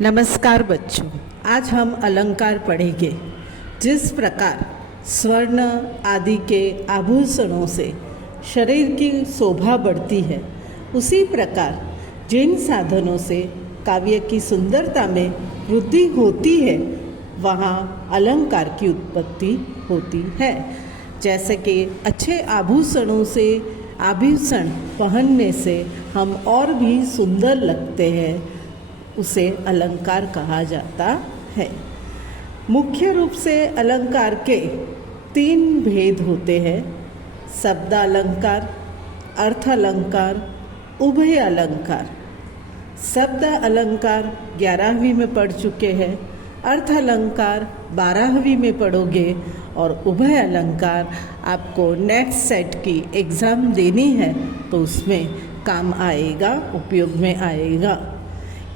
नमस्कार बच्चों, आज हम अलंकार पढ़ेंगे। जिस प्रकार स्वर्ण आदि के आभूषणों से शरीर की शोभा बढ़ती है, उसी प्रकार जिन साधनों से काव्य की सुंदरता में वृद्धि होती है, वहाँ अलंकार की उत्पत्ति होती है। जैसे कि अच्छे आभूषणों से आभूषण पहनने से हम और भी सुंदर लगते हैं, उसे अलंकार कहा जाता है। मुख्य रूप से अलंकार के 3 भेद होते हैं: शब्द अलंकार, अर्थ अलंकार, उभय अलंकार। शब्द अलंकार 11वीं में पढ़ चुके हैं, अर्थ अलंकार 12वीं में पढ़ोगे और उभय अलंकार आपको नेक्स्ट सेट की एग्ज़ाम देनी है तो उसमें काम आएगा, उपयोग में आएगा।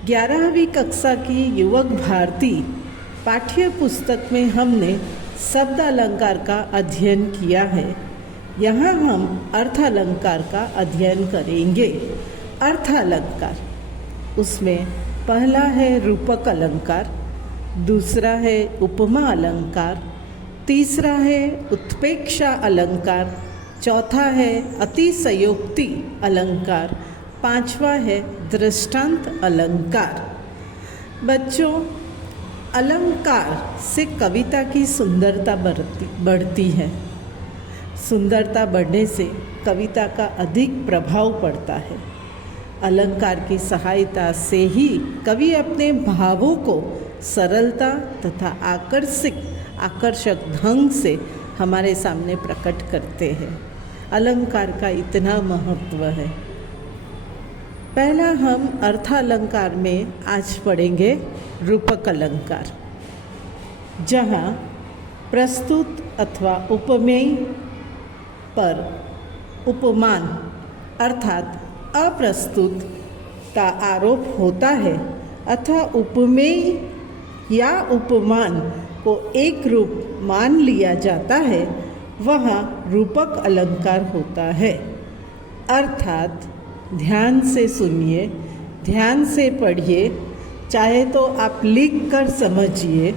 11वीं कक्षा की युवक भारती पाठ्य पुस्तक में हमने शब्द अलंकार का अध्ययन किया है। यहाँ हम अर्थ अलंकार का अध्ययन करेंगे। अर्थ अलंकार, उसमें पहला है रूपक अलंकार, दूसरा है उपमा अलंकार, तीसरा है उत्प्रेक्षा अलंकार, चौथा है अतिशयोक्ति अलंकार, 5वां है दृष्टांत अलंकार। बच्चों, अलंकार से कविता की सुंदरता बढ़ती है। सुंदरता बढ़ने से कविता का अधिक प्रभाव पड़ता है। अलंकार की सहायता से ही कवि अपने भावों को सरलता तथा आकर्षक ढंग से हमारे सामने प्रकट करते हैं। अलंकार का इतना महत्व है। पहला हम अर्थ अलंकार में आज पढ़ेंगे रूपक अलंकार, जहाँ प्रस्तुत अथवा उपमेय पर उपमान अर्थात अप्रस्तुत का आरोप होता है अथवा उपमेय या उपमान को एक रूप मान लिया जाता है, वहाँ रूपक अलंकार होता है। अर्थात ध्यान से सुनिए, ध्यान से पढ़िए, चाहे तो आप लिख कर समझिए।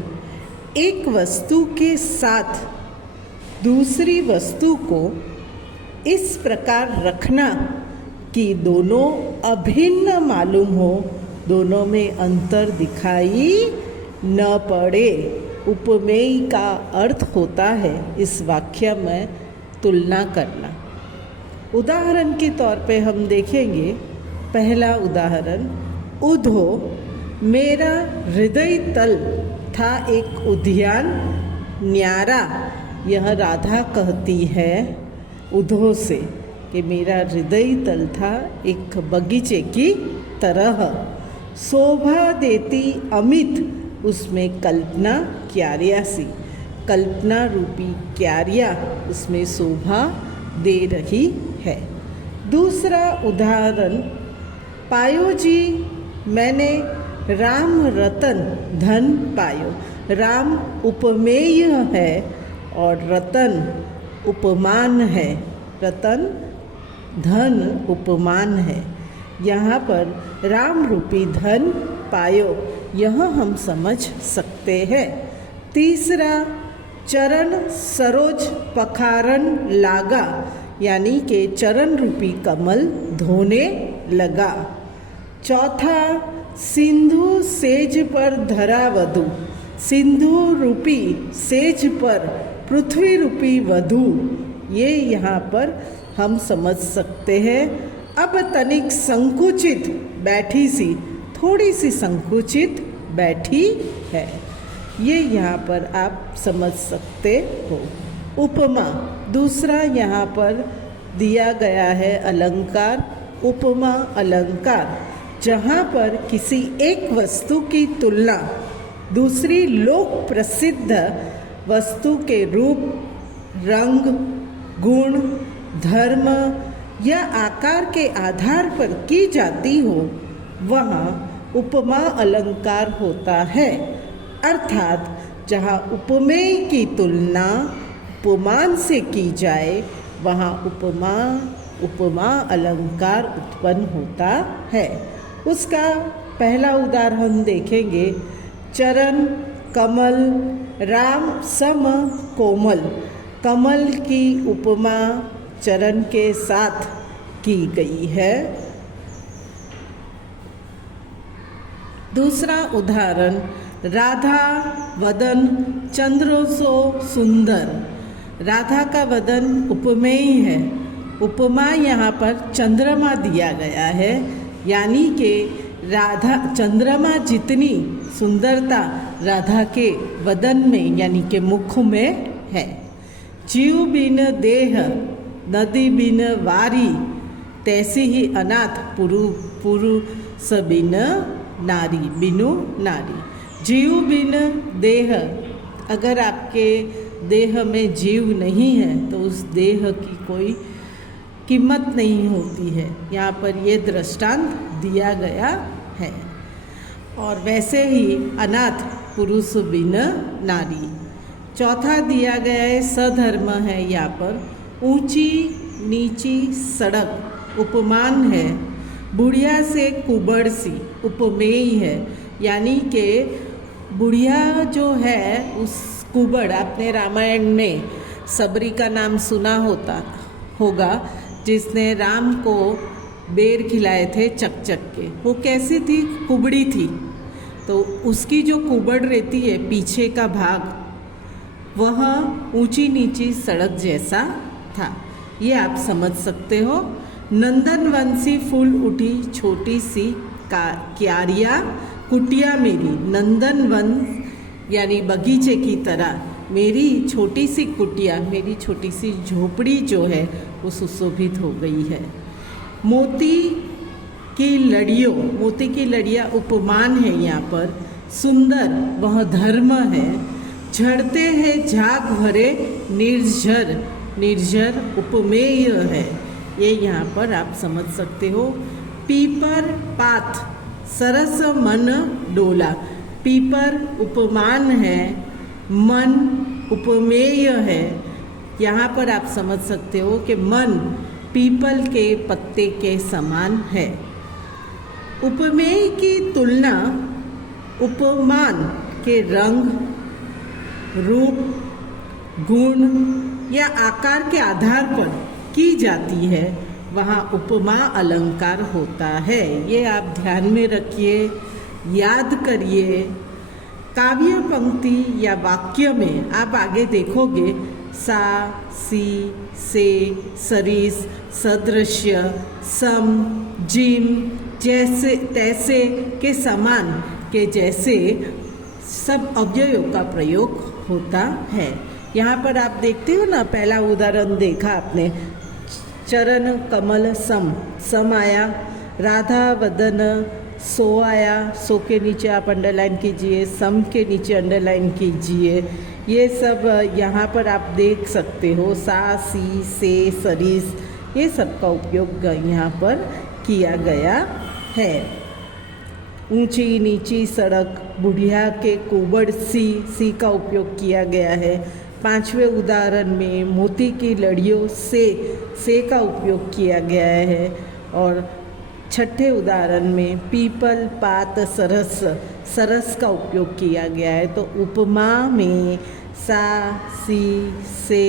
एक वस्तु के साथ दूसरी वस्तु को इस प्रकार रखना कि दोनों अभिन्न मालूम हो, दोनों में अंतर दिखाई न पड़े, उपमेय का अर्थ होता है इस वाक्य में तुलना करना। उदाहरण के तौर पे हम देखेंगे। पहला उदाहरण, उधो मेरा हृदय तल था एक उद्यान न्यारा। यह राधा कहती है उधो से कि मेरा हृदय तल था एक बगीचे की तरह। शोभा देती अमित, उसमें कल्पना क्यारिया सी, कल्पना रूपी क्यारिया उसमें शोभा दे रही है। दूसरा उदाहरण, पायो जी मैंने राम रतन धन पायो। राम उपमेय है और रतन उपमान है। रतन धन उपमान है। यहाँ पर राम रूपी धन पायो, यह हम समझ सकते हैं। तीसरा, चरण सरोज पखारन लागा, यानी कि चरण रूपी कमल धोने लगा। चौथा, सिंधु सेज पर धरा वधु, सिंधु रूपी सेज पर पृथ्वी रूपी वधु, ये यहाँ पर हम समझ सकते हैं। अब तनिक संकुचित बैठी सी, थोड़ी सी संकुचित बैठी है, ये यहाँ पर आप समझ सकते हो। उपमा, दूसरा यहाँ पर दिया गया है अलंकार, उपमा अलंकार, जहाँ पर किसी एक वस्तु की तुलना दूसरी लोक प्रसिद्ध वस्तु के रूप, रंग, गुण, धर्म या आकार के आधार पर की जाती हो, वहाँ उपमा अलंकार होता है। अर्थात जहाँ उपमेय की तुलना उपमान से की जाए, वहाँ उपमा अलंकार उत्पन्न होता है। उसका पहला उदाहरण देखेंगे, चरण कमल राम सम कोमल। कमल की उपमा चरण के साथ की गई है। दूसरा उदाहरण, राधा वदन चंद्रोसो सुंदर। राधा का वदन उपमेय है। उपमा यहाँ पर चंद्रमा दिया गया है, यानी कि राधा चंद्रमा जितनी सुंदरता राधा के वदन में यानी कि मुख में है। जीव बिन देह नदी बिन वारी, तैसी ही अनाथ पुरुष बिन नारी, बिनु नारी। जीव बिन देह, अगर आपके देह में जीव नहीं है तो उस देह की कोई कीमत नहीं होती है। यहाँ पर ये दृष्टांत दिया गया है। और वैसे ही अनाथ पुरुष बिन नारी। चौथा दिया गया है, सधर्म है यहाँ पर। ऊंची नीची सड़क उपमान है। बुढ़िया से कुबड़ सी उपमेय है, यानी कि बुढ़िया जो है उस कुबड़, आपने रामायण में सबरी का नाम सुना होगा, जिसने राम को बेर खिलाए थे चक चक के। वो कैसी थी? कुबड़ी थी। तो उसकी जो कुबड़ रहती है पीछे का भाग, वह ऊंची नीची सड़क जैसा था। ये आप समझ सकते हो। नंदन वंशी फूल उठी छोटी सी क्यारियाँ कुटिया मेरी। नंदन वन यानी बगीचे की तरह मेरी छोटी सी कुटिया, मेरी छोटी सी झोपड़ी जो है वो सुशोभित हो गई है। मोती की लड़ियों, मोती की लड़ियाँ उपमान है यहाँ पर। सुंदर वह धर्म है। झड़ते हैं झाग भरे निर्झर, निर्झर उपमेय है। ये यहाँ पर आप समझ सकते हो। पीपर पात सरस मन डोला। पीपर उपमान है, मन उपमेय है। यहाँ पर आप समझ सकते हो कि मन पीपल के पत्ते के समान है। उपमेय की तुलना उपमान के रंग, रूप, गुण या आकार के आधार पर की जाती है, वहाँ उपमा अलंकार होता है। ये आप ध्यान में रखिए, याद करिए। काव्य पंक्ति या वाक्य में आप आगे देखोगे सा, सी, से, सरिस, सदृश्य, सम, जिम, जैसे, तैसे के समान के जैसे सब अव्ययों का प्रयोग होता है। यहाँ पर आप देखते हो ना, पहला उदाहरण देखा आपने, चरण कमल सम, सम आया। राधा वदन सो आया, सो के नीचे आप अंडरलाइन कीजिए, सम के नीचे अंडरलाइन कीजिए। ये सब यहाँ पर आप देख सकते हो। सा, सी, से, सरिस, ये सब का उपयोग यहाँ पर किया गया है। ऊंची नीची सड़क, बुढ़िया के कुबड़ सी का उपयोग किया गया है। पांचवें उदाहरण में मोती की लड़ियों से का उपयोग किया गया है। और छठे उदाहरण में पीपल पात सरस का उपयोग किया गया है। तो उपमा में सा, सी, से,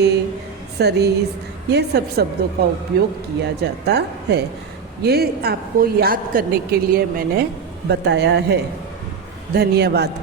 सरिस, ये सब शब्दों का उपयोग किया जाता है। ये आपको याद करने के लिए मैंने बताया है। धन्यवाद।